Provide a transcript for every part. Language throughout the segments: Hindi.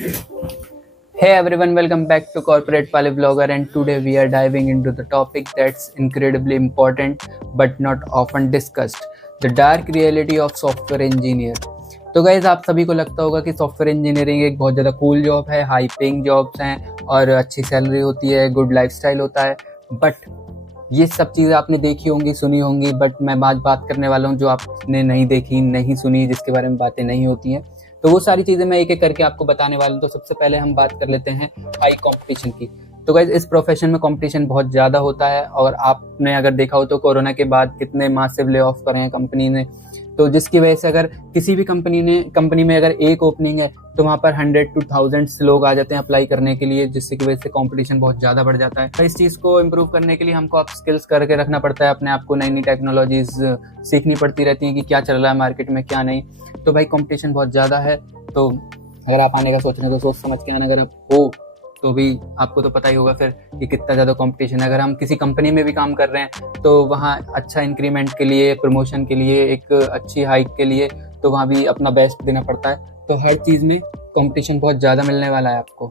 Hey everyone, welcome back to Corporate Pali Vlogger, and today we are diving into the topic that's incredibly important but not often discussed, the dark reality of software engineer. तो गाइज आप सभी को लगता होगा कि सॉफ्टवेयर इंजीनियरिंग एक बहुत ज़्यादा कूल जॉब है, हाई पेइंग जॉब्स हैं और अच्छी सैलरी होती है, गुड लाइफस्टाइल होता है। बट ये सब चीज़ें आपने देखी होंगी, सुनी होंगी, बट मैं बात करने वाला हूँ जो आपने नहीं देखी, नहीं सुनी, जिसके बारे में बातें नहीं होती हैं। तो वो सारी चीज़ें मैं एक एक करके आपको बताने वाला हूँ। तो सबसे पहले हम बात कर लेते हैं हाई कंपटीशन की। तो गाइस इस प्रोफेशन में कंपटीशन बहुत ज़्यादा होता है और आपने अगर देखा हो तो कोरोना के बाद कितने मासिव ले ऑफ करे हैं कंपनी ने। तो जिसकी वजह से अगर किसी भी कंपनी में अगर एक ओपनिंग है तो वहाँ पर 100 to 1000 लोग आ जाते हैं अप्लाई करने के लिए, जिससे की वजह से कंपटीशन बहुत ज़्यादा बढ़ जाता है। तो इस चीज़ को इम्प्रूव करने के लिए हमको आप स्किल्स करके रखना पड़ता है, अपने आप को नई नई टेक्नोलॉजीज सीखनी पड़ती रहती हैं कि क्या चल रहा है मार्केट में, क्या नहीं। तो भाई कंपटीशन बहुत ज़्यादा है। तो अगर आप आने का सोच रहे हैं तो सोच समझ के आना, अगर आप हो तो भी आपको तो पता ही होगा फिर कि कितना ज़्यादा कंपटीशन है। अगर हम किसी कंपनी में भी काम कर रहे हैं तो वहाँ अच्छा इंक्रीमेंट के लिए, प्रमोशन के लिए, एक अच्छी हाइक के लिए तो वहाँ भी अपना बेस्ट देना पड़ता है। तो हर चीज़ में कंपटीशन बहुत ज़्यादा मिलने वाला है आपको।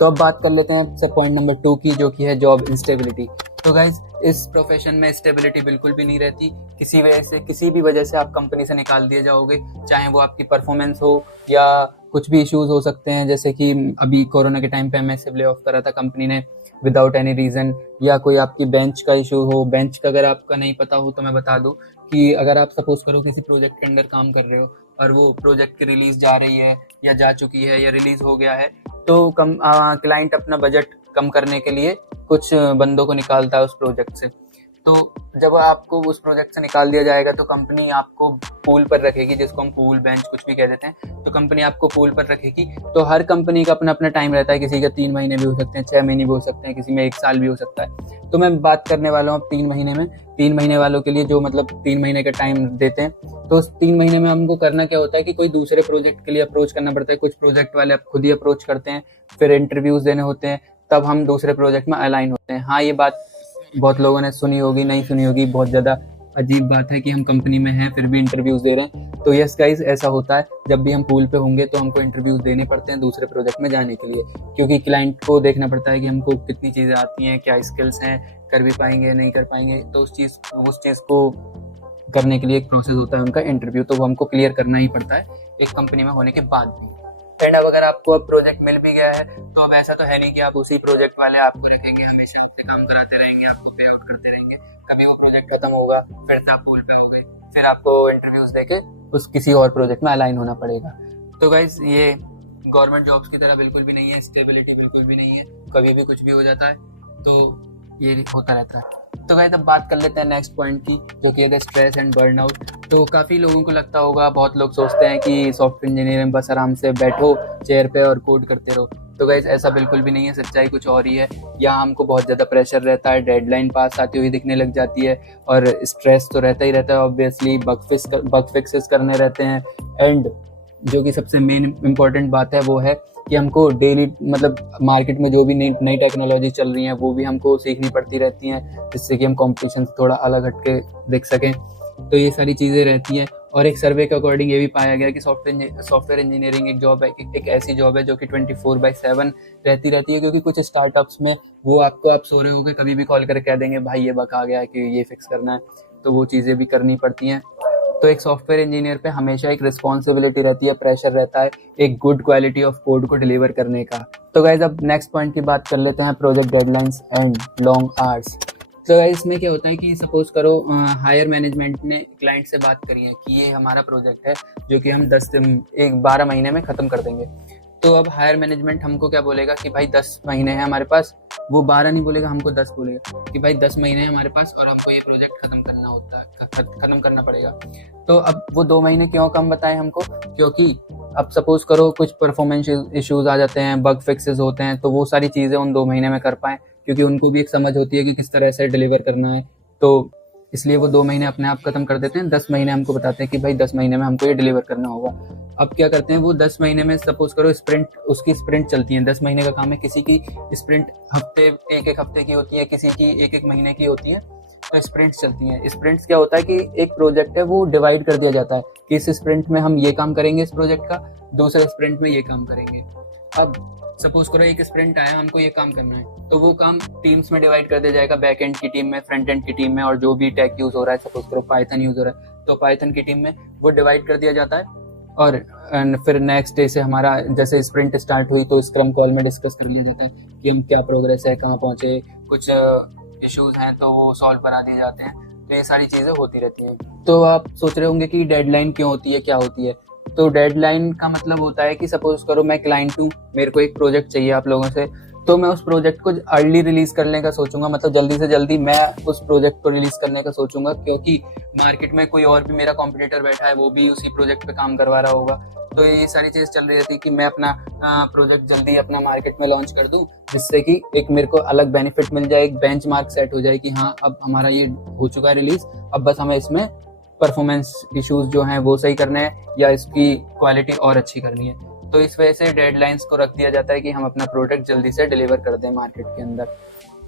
तो अब बात कर लेते हैं पॉइंट नंबर 2 की, जो कि है जॉब इंस्टेबिलिटी। तो गाइज इस प्रोफेशन में स्टेबिलिटी बिल्कुल भी नहीं रहती। किसी भी वजह से आप कंपनी से निकाल दिए जाओगे, चाहे वो आपकी परफॉर्मेंस हो या कुछ भी इश्यूज हो सकते हैं। जैसे कि अभी कोरोना के टाइम पे मैसिव ले ऑफ करा था कंपनी ने विदाउट एनी रीज़न, या कोई आपकी बेंच का इशू हो। बेंच का अगर आपका नहीं पता हो तो मैं बता दूं कि अगर आप सपोज करो किसी प्रोजेक्ट के अंदर काम कर रहे हो और वो प्रोजेक्ट की रिलीज जा रही है या जा चुकी है या रिलीज हो गया है, तो क्लाइंट अपना बजट कम करने के लिए कुछ बंदों को निकालता है उस प्रोजेक्ट से। तो जब आपको उस प्रोजेक्ट से निकाल दिया जाएगा तो कंपनी आपको पूल पर रखेगी, जिसको हम पूल बेंच कुछ भी कह देते हैं। तो कंपनी आपको पूल पर रखेगी। तो हर कंपनी का अपना अपना टाइम रहता है, किसी का 3 महीने भी हो सकते हैं, 6 महीने भी हो सकते हैं, किसी में 1 साल भी हो सकता है। तो मैं बात करने वाला हूँ 3 महीने में। 3 महीने वालों के लिए जो मतलब 3 महीने का टाइम देते हैं, तो उस 3 महीने में हमको करना क्या होता है कि कोई दूसरे प्रोजेक्ट के लिए अप्रोच करना पड़ता है। कुछ प्रोजेक्ट वाले आप खुद ही अप्रोच करते हैं, फिर इंटरव्यूज देने होते हैं, तब हम दूसरे प्रोजेक्ट में अलाइन होते हैं। हाँ, ये बात बहुत लोगों ने सुनी होगी, नहीं सुनी होगी, बहुत ज़्यादा अजीब बात है कि हम कंपनी में हैं फिर भी इंटरव्यूज़ दे रहे हैं। तो यस गाइस, ऐसा होता है। जब भी हम पूल पे होंगे तो हमको इंटरव्यूज़ देने पड़ते हैं दूसरे प्रोजेक्ट में जाने के लिए, क्योंकि क्लाइंट को देखना पड़ता है कि हमको कितनी चीज़ें आती हैं, क्या स्किल्स हैं, कर भी पाएंगे नहीं कर पाएंगे। तो उस चीज़ को करने के लिए एक प्रोसेस होता है उनका इंटरव्यू, तो वो हमको क्लियर करना ही पड़ता है एक कंपनी में होने के बाद भी। एंड अब अगर आपको अब प्रोजेक्ट मिल भी गया है तो अब ऐसा तो है नहीं कि आप उसी प्रोजेक्ट वाले आपको रखेंगे, हमेशा आपसे काम कराते रहेंगे, आपको पे आउट करते रहेंगे। कभी वो प्रोजेक्ट खत्म होगा, फिर से आप पूल पे हो गए, फिर आपको इंटरव्यूज देके उस किसी और प्रोजेक्ट में अलाइन होना पड़ेगा। तो गाइज ये गवर्नमेंट जॉब्स की तरह बिल्कुल भी नहीं है, स्टेबिलिटी बिल्कुल भी नहीं है, कभी भी कुछ भी हो जाता है। तो ये होता रहता है। तो गाइस अब बात कर लेते हैं नेक्स्ट पॉइंट की, जो कि है स्ट्रेस एंड बर्नआउट। तो काफ़ी लोगों को लगता होगा, बहुत लोग सोचते हैं कि सॉफ्टवेयर इंजीनियर में बस आराम से बैठो चेयर पे और कोड करते रहो। तो गाइस ऐसा बिल्कुल भी नहीं है, सच्चाई कुछ और ही है। यहाँ हमको बहुत ज़्यादा प्रेशर रहता है, डेडलाइन पास आती हुई दिखने लग जाती है और स्ट्रेस तो रहता ही रहता है ऑब्वियसली। बग फिक्सेस करने रहते हैं। एंड जो कि सबसे मेन इम्पॉर्टेंट बात है वो है कि हमको डेली मतलब मार्केट में जो भी नई टेक्नोलॉजी चल रही हैं वो भी हमको सीखनी पड़ती रहती हैं, जिससे कि हम कंपटीशन से थोड़ा अलग हट के देख सकें। तो ये सारी चीज़ें रहती हैं। और एक सर्वे के अकॉर्डिंग ये भी पाया गया कि सॉफ्टवेयर इंजीनियरिंग एक जॉब है, एक ऐसी जॉब है जो कि 24/7 रहती है। क्योंकि कुछ स्टार्टअप्स में वो आप सो रहे होगे कभी भी कॉल करके कह देंगे भाई ये बग आ गया है कि ये फिक्स करना है, तो वो चीज़ें भी करनी पड़ती हैं। तो एक सॉफ्टवेयर इंजीनियर पे हमेशा एक रिस्पॉन्सिबिलिटी रहती है, प्रेशर रहता है एक गुड क्वालिटी ऑफ कोड को डिलीवर करने का। तो गाइज अब नेक्स्ट पॉइंट की बात कर लेते हैं, project deadlines and long hours. तो गाइज इसमें क्या होता है कि सपोज करो हायर मैनेजमेंट ने क्लाइंट से बात करी है कि ये हमारा प्रोजेक्ट है जो कि हम 12 महीने में ख़त्म कर देंगे। तो अब हायर मैनेजमेंट हमको क्या बोलेगा कि भाई 10 महीने हैं हमारे पास। वो 12 नहीं बोलेगा, हमको 10 बोलेगा कि भाई 10 महीने हैं हमारे पास और हमको ये प्रोजेक्ट खत्म करना पड़ेगा। तो अब वो 2 महीने क्यों कम बताएं हमको, क्योंकि अब सपोज करो कुछ परफॉर्मेंस इश्यूज आ जाते हैं, बग फिक्सेस होते हैं, तो वो सारी चीज़ें उन 2 महीने में कर पाएं, क्योंकि उनको भी एक समझ होती है कि किस तरह से डिलीवर करना है। तो इसलिए वो 2 महीने अपने आप खत्म कर देते हैं। 10 महीने हमको बताते हैं कि भाई 10 महीने में हमको ये डिलीवर करना होगा। अब क्या करते हैं, वो 10 महीने में सपोज करो उसकी स्प्रिंट चलती है। 10 महीने का काम है, किसी की स्प्रिंट एक हफ्ते की होती है, किसी की एक महीने की होती है। तो स्प्रिंट्स चलती हैं। स्प्रिंट्स क्या होता है कि एक प्रोजेक्ट है वो डिवाइड कर दिया जाता है कि इस स्प्रिंट में हम ये काम करेंगे इस प्रोजेक्ट का, दूसरे स्प्रिंट में ये काम करेंगे। अब सपोज करो एक स्प्रिंट आया, हमको ये काम करना है, तो वो काम टीम्स में डिवाइड कर दिया जाएगा, बैक एंड की टीम में, फ्रंट एंड की टीम में, और जो भी टेक यूज हो रहा है, सपोज करो पाइथन यूज हो रहा है तो पाइथन की टीम में वो डिवाइड कर दिया जाता है। और फिर नेक्स्ट डे से हमारा जैसे स्प्रिंट स्टार्ट हुई तो स्क्रम कॉल में डिस्कस कर लिया जाता है कि हम क्या प्रोग्रेस है, कहाँ पहुंचे, कुछ इश्यूज हैं तो वो सॉल्व करा दिए जाते हैं। तो ये सारी चीजें होती रहती हैं। तो आप सोच रहे होंगे कि डेडलाइन क्यों होती है, क्या होती है। तो डेडलाइन का मतलब होता है कि सपोज करो मैं क्लाइंट हूँ, मेरे को एक प्रोजेक्ट चाहिए आप लोगों से, तो मैं उस प्रोजेक्ट को अर्ली रिलीज करने का सोचूंगा, मतलब जल्दी से जल्दी मैं उस प्रोजेक्ट को रिलीज करने का सोचूंगा, क्योंकि मार्केट में कोई और भी मेरा कॉम्पिटिटर बैठा है, वो भी उसी प्रोजेक्ट पे काम करवा रहा होगा। तो ये सारी चीज चल रही रहती है कि मैं अपना प्रोजेक्ट जल्दी अपना मार्केट में लॉन्च कर दूं, जिससे कि एक मेरे को अलग बेनिफिट मिल जाए, एक बेंचमार्क सेट हो जाए कि हाँ अब हमारा ये हो चुका है रिलीज, अब बस हमें इसमें परफॉर्मेंस इश्यूज जो हैं वो सही करने हैं या इसकी क्वालिटी और अच्छी करनी है। तो इस वजह से डेडलाइंस को रख दिया जाता है कि हम अपना प्रोडक्ट जल्दी से डिलीवर कर दें मार्केट के अंदर।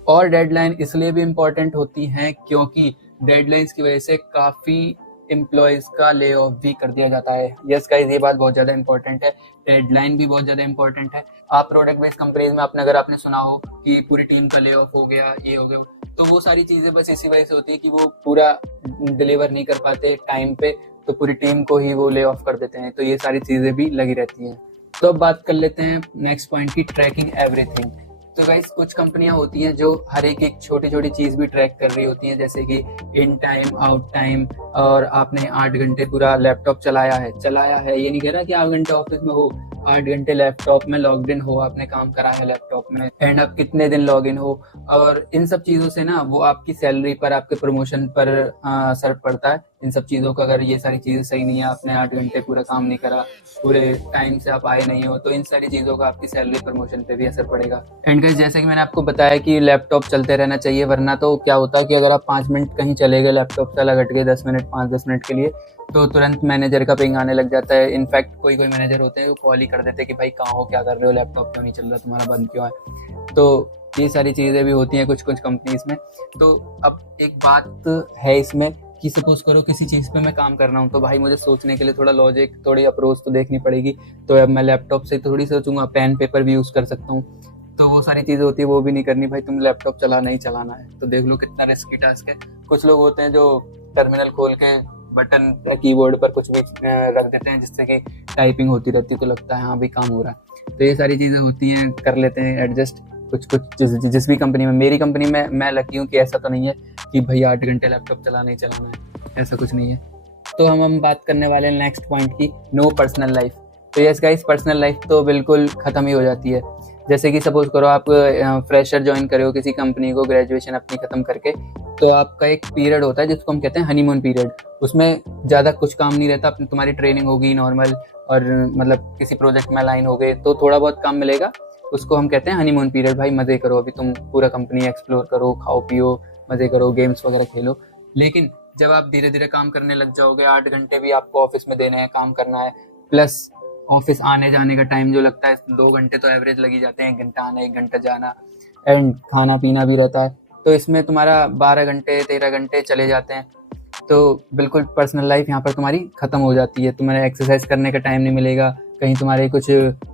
और डेडलाइन इसलिए भी इम्पोर्टेंट होती हैं क्योंकि डेडलाइंस की वजह से काफ़ी एम्प्लॉयज़ का ले ऑफ भी कर दिया जाता है। यस गाइस, ये बात बहुत ज़्यादा इंपॉर्टेंट है, डेडलाइन भी बहुत ज़्यादा इंपॉर्टेंट है। आप प्रोडक्ट बेस्ड कंपनीज में अपने अगर आपने सुना हो कि पूरी टीम का ले ऑफ हो गया, ये हो गया, तो वो सारी चीज़ें बस इसी वजह से होती है कि वो पूरा डिलीवर नहीं कर पाते टाइम पे, तो पूरी टीम को ही वो ले ऑफ कर देते हैं। तो ये सारी चीज़ें भी लगी रहती हैं। तो अब बात कर लेते हैं नेक्स्ट पॉइंट की, ट्रैकिंग एवरीथिंग। तो गाइस कुछ कंपनियां होती हैं जो हर एक छोटी छोटी चीज भी ट्रैक कर रही होती हैं, जैसे कि इन टाइम, आउट टाइम, और आपने 8 घंटे पूरा लैपटॉप चलाया है, ये नहीं कह रहा कि 8 घंटे ऑफिस में हो, 8 घंटे लैपटॉप में लॉग इन हो, आपने काम करा है लैपटॉप में, एंड आप कितने दिन लॉग इन हो। और इन सब चीजों से ना वो आपकी सैलरी पर, आपके प्रमोशन पर असर पड़ता है। इन सब चीजों का अगर ये सारी चीजें सही नहीं है, आपने 8 घंटे पूरा काम नहीं करा, पूरे टाइम से आप आए नहीं हो, तो इन सारी चीजों का आपकी सैलरी प्रमोशन पे भी असर पड़ेगा। एंड गाइस जैसे कि मैंने आपको बताया कि लैपटॉप चलते रहना चाहिए, वरना तो क्या होता है कि अगर आप 5 मिनट कहीं चले गए, लैपटॉप चला घट गए 10 मिनट, 5-10 मिनट के लिए, तो तुरंत मैनेजर का पिंग आने लग जाता है। इनफैक्ट कोई मैनेजर होते हैं वो कॉल ही कर देते हैं कि भाई कहाँ हो, क्या कर रहे हो, लैपटॉप क्यों नहीं चल रहा तुम्हारा, बंद क्यों है। तो ये सारी चीज़ें भी होती हैं कुछ कंपनीज में। तो अब एक बात है इसमें कि सपोज करो किसी चीज़ पे मैं काम कर रहा हूँ, तो भाई मुझे सोचने के लिए थोड़ा लॉजिक, थोड़ी अप्रोच तो देखनी पड़ेगी। तो अब मैं लैपटॉप से थोड़ी सोचूंगा, पेन पेपर भी यूज़ कर सकता हूँ। तो वो सारी चीज़ें होती है, वो भी नहीं करनी। भाई तुम लैपटॉप चलाना ही चलाना है, तो देख लो कितना रिस्की टास्क है। कुछ लोग होते हैं जो टर्मिनल खोल के बटन कीबोर्ड पर कुछ भी रख देते हैं जिससे कि टाइपिंग होती रहती है, तो लगता है हाँ भी काम हो रहा है। तो ये सारी चीज़ें होती हैं, कर लेते हैं एडजस्ट कुछ जिस भी कंपनी में। मेरी कंपनी में मैं लकी हूँ कि ऐसा तो नहीं है कि भाई 8 घंटे लैपटॉप चलाना ही चलाना है, ऐसा कुछ नहीं है। तो हम बात करने वाले हैं नेक्स्ट पॉइंट की, नो पर्सनल लाइफ। तो यस गाइस, पर्सनल लाइफ तो बिल्कुल ख़त्म ही हो जाती है। जैसे कि सपोज करो आप फ्रेशर ज्वाइन करे हो किसी कंपनी को, ग्रेजुएशन अपनी ख़त्म करके, तो आपका एक पीरियड होता है जिसको हम कहते हैं हनीमून पीरियड। उसमें ज़्यादा कुछ काम नहीं रहता, तुम्हारी ट्रेनिंग होगी नॉर्मल, और मतलब किसी प्रोजेक्ट में अलाइन हो गए तो थोड़ा बहुत काम मिलेगा, उसको हम कहते हैं हनीमून पीरियड। भाई मज़े करो, अभी तुम पूरा कंपनी एक्सप्लोर करो, खाओ पियो, मज़े करो, गेम्स वगैरह खेलो। लेकिन जब आप धीरे धीरे काम करने लग जाओगे, 8 घंटे भी आपको ऑफिस में देने हैं, काम करना है, प्लस ऑफिस आने जाने का टाइम जो लगता है 2 घंटे तो एवरेज लग ही जाते हैं, 1 घंटा आना 1 घंटा जाना, एंड खाना पीना भी रहता है, तो इसमें तुम्हारा 12 घंटे 13 घंटे चले जाते हैं। तो बिल्कुल पर्सनल लाइफ यहाँ पर तुम्हारी ख़त्म हो जाती है। तुम्हारे एक्सरसाइज करने का टाइम नहीं मिलेगा, कहीं तुम्हारे कुछ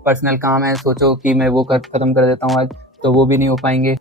पर्सनल काम है, सोचो कि मैं वो ख़त्म कर देता हूँ आज, तो वो भी नहीं हो पाएंगे।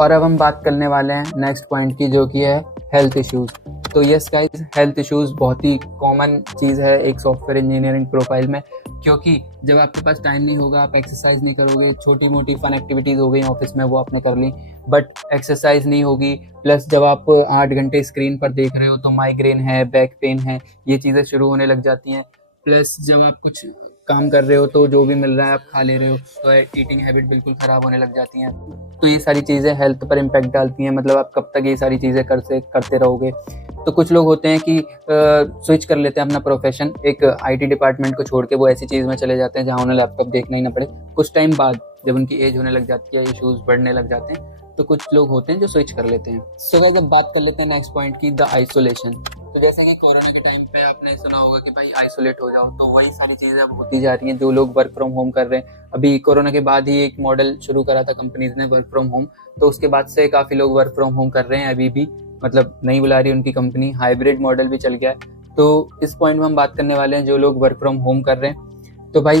और अब हम बात करने वाले हैं नेक्स्ट पॉइंट की, जो कि है हेल्थ इश्यूज़। तो यस गाइस, हेल्थ इश्यूज़ बहुत ही कॉमन चीज़ है एक सॉफ्टवेयर इंजीनियरिंग प्रोफाइल में, क्योंकि जब आपके पास टाइम नहीं होगा, आप एक्सरसाइज नहीं करोगे, छोटी मोटी फन एक्टिविटीज़ हो गई ऑफिस में वो आपने कर ली, बट एक्सरसाइज नहीं होगी। प्लस जब आप 8 घंटे स्क्रीन पर देख रहे हो तो माइग्रेन है, बैक पेन है, ये चीज़ें शुरू होने लग जाती हैं। प्लस जब आप कुछ काम कर रहे हो तो जो भी मिल रहा है आप खा ले रहे हो, तो ईटिंग हैबिट बिल्कुल ख़राब होने लग जाती हैं। तो ये सारी चीज़ें हेल्थ पर इम्पैक्ट डालती हैं, मतलब आप कब तक ये सारी चीज़ें करते रहोगे। तो कुछ लोग होते हैं कि स्विच कर लेते हैं अपना प्रोफेशन, एक आईटी डिपार्टमेंट को छोड़ के वो ऐसी चीज़ में चले जाते हैं जहाँ उन्हें लैपटॉप देखना ही ना पड़े। कुछ टाइम बाद जब उनकी एज होने लग जाती है, इश्यूज़ बढ़ने लग जाते हैं, तो कुछ लोग होते हैं जो स्विच कर लेते हैं। सो गाइस, अब बात कर लेते हैं नेक्स्ट पॉइंट की, द आइसोलेशन। तो जैसे कि कोरोना के टाइम पे आपने सुना होगा कि भाई आइसोलेट हो जाओ, तो वही सारी चीज़ें अब होती जा रही हैं। जो लोग वर्क फ्रॉम होम कर रहे हैं, अभी कोरोना के बाद ही एक मॉडल शुरू करा था कंपनीज ने वर्क फ्रॉम होम, तो उसके बाद से काफ़ी लोग वर्क फ्रॉम होम कर रहे हैं अभी भी, मतलब नहीं बुला रही उनकी कंपनी, हाइब्रिड मॉडल भी चल गया है। तो इस पॉइंट में हम बात करने वाले हैं जो लोग वर्क फ्रॉम होम कर रहे हैं। तो भाई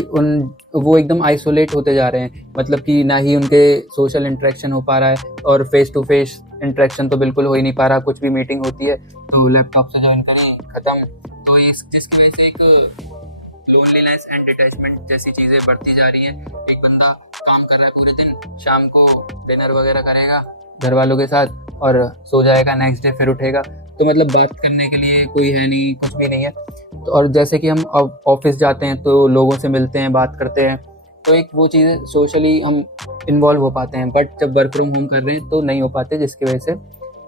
वो एकदम आइसोलेट होते जा रहे हैं, मतलब कि ना ही उनके सोशल इंटरेक्शन हो पा रहा है और फेस टू फेस इंटरेक्शन तो बिल्कुल हो ही नहीं पा रहा। कुछ भी मीटिंग होती है तो लैपटॉप से ज्वाइन करें, खत्म। तो जिसकी वजह से एक लोनलीनेस एंड डिटैचमेंट जैसी चीज़ें बढ़ती जा रही हैं। एक बंदा काम कर रहा है पूरे दिन, शाम को डिनर वगैरह करेगा घर वालों के साथ और सो जाएगा, नेक्स्ट डे फिर उठेगा, तो मतलब बात करने के लिए कोई है नहीं, कुछ भी नहीं है। तो और जैसे कि हम ऑफिस जाते हैं तो लोगों से मिलते हैं, बात करते हैं, तो एक वो चीज़ें सोशली हम इन्वॉल्व हो पाते हैं, बट जब वर्क फ्रॉम होम कर रहे हैं तो नहीं हो पाते, जिसकी वजह से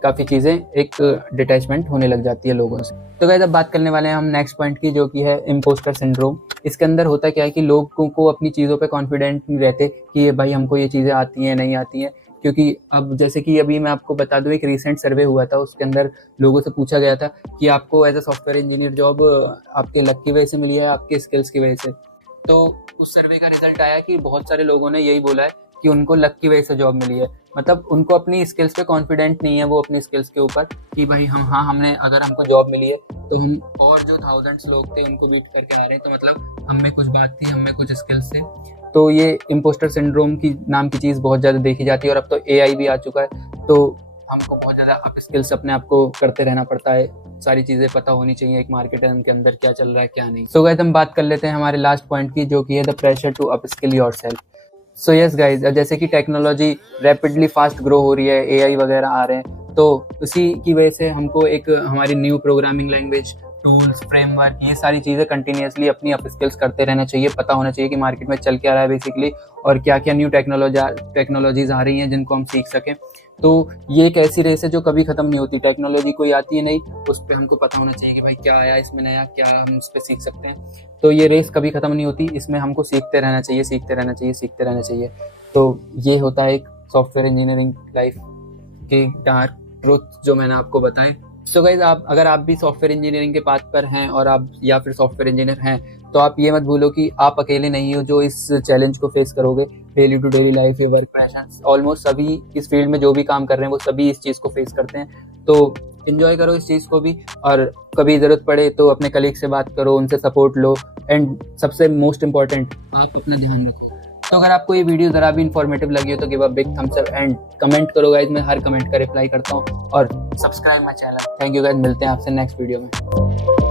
काफ़ी चीज़ें एक डिटैचमेंट होने लग जाती है लोगों से। तो गाइस अब बात करने वाले हैं हम नेक्स्ट पॉइंट की, जो कि है इम्पोस्टर सिंड्रोम। इसके अंदर होता क्या है कि लोगों को अपनी चीज़ों पे कॉन्फिडेंट नहीं रहते कि ये भाई हमको ये चीज़ें आती हैं नहीं आती हैं, क्योंकि अब जैसे कि अभी मैं आपको बता दूं, एक रिसेंट सर्वे हुआ था, उसके अंदर लोगों से पूछा गया था कि आपको as a software engineer job आपके लक की वजह से मिली है, आपके स्किल्स की वजह से। तो उस सर्वे का रिजल्ट आया कि बहुत सारे लोगों ने यही बोला है कि उनको लक की वजह से जॉब मिली है, मतलब उनको अपनी स्किल्स पे कॉन्फिडेंट नहीं है वो अपनी स्किल्स के ऊपर कि भाई हमने अगर हमको जॉब मिली है तो हम और जो थाउजेंड्स लोग थे उनको बीट करके आ रहे हैं, तो मतलब हम में कुछ बात थी, हम में कुछ स्किल्स थे। तो ये इम्पोस्टर सिंड्रोम की नाम की चीज़ बहुत ज़्यादा देखी जाती है, और अब तो AI भी आ चुका है, तो हमको बहुत ज़्यादा अप स्किल्स अपने आप को करते रहना पड़ता है। सारी चीज़ें पता होनी चाहिए एक मार्केटर के अंदर क्या चल रहा है क्या नहीं। सो गाइस हम बात कर लेते हैं हमारे लास्ट पॉइंट की, जो कि है the pressure to upskill yourself. So yes guys, जैसे कि टेक्नोलॉजी रैपिडली फास्ट ग्रो हो रही है, AI वगैरह आ रहे हैं, तो उसी की वजह से हमको एक हमारी new programming language, tools, framework, ये सारी चीज़ें कंटिन्यूसली अपनी अप स्किल्स करते रहना चाहिए। पता होना चाहिए कि मार्केट में चल क्या रहा है बेसिकली, और क्या क्या न्यू टेक्नोलॉजीज आ रही हैं जिनको हम सीख सकें। तो ये एक ऐसी रेस है जो कभी ख़त्म नहीं होती, टेक्नोलॉजी कोई आती है नहीं, उस पर हमको पता होना चाहिए कि भाई क्या आया इसमें नया, क्या हम उस पर सीख सकते हैं। तो ये रेस कभी ख़त्म नहीं होती, इसमें हमको सीखते रहना चाहिए, सीखते रहना चाहिए, सीखते रहना चाहिए। तो ये होता है एक सॉफ्टवेयर इंजीनियरिंग लाइफ की डार्क ट्रुथ जो मैंने आपको बताए। सो गाइज अगर आप भी सॉफ्टवेयर इंजीनियरिंग के पाथ पर हैं और आप या फिर सॉफ्टवेयर इंजीनियर हैं, तो आप ये मत भूलो कि आप अकेले नहीं हो जो इस चैलेंज को फेस करोगे। डेली टू डेली लाइफ, ये वर्क पैशन, ऑलमोस्ट सभी इस फील्ड में जो भी काम कर रहे हैं वो सभी इस चीज़ को फेस करते हैं। तो एंजॉय करो इस चीज़ को भी, और कभी ज़रूरत पड़े तो अपने कलीग से बात करो, उनसे सपोर्ट लो, एंड सबसे मोस्ट इम्पॉर्टेंट आप अपना ध्यान रखो। तो अगर आपको ये वीडियो ज़रा भी इन्फॉर्मेटिव लगी हो तो give a big thumbs up and comment करो गाइज, मैं हर कमेंट का रिप्लाई करता हूँ, और subscribe my channel. Thank you guys, मिलते हैं आपसे नेक्स्ट वीडियो में।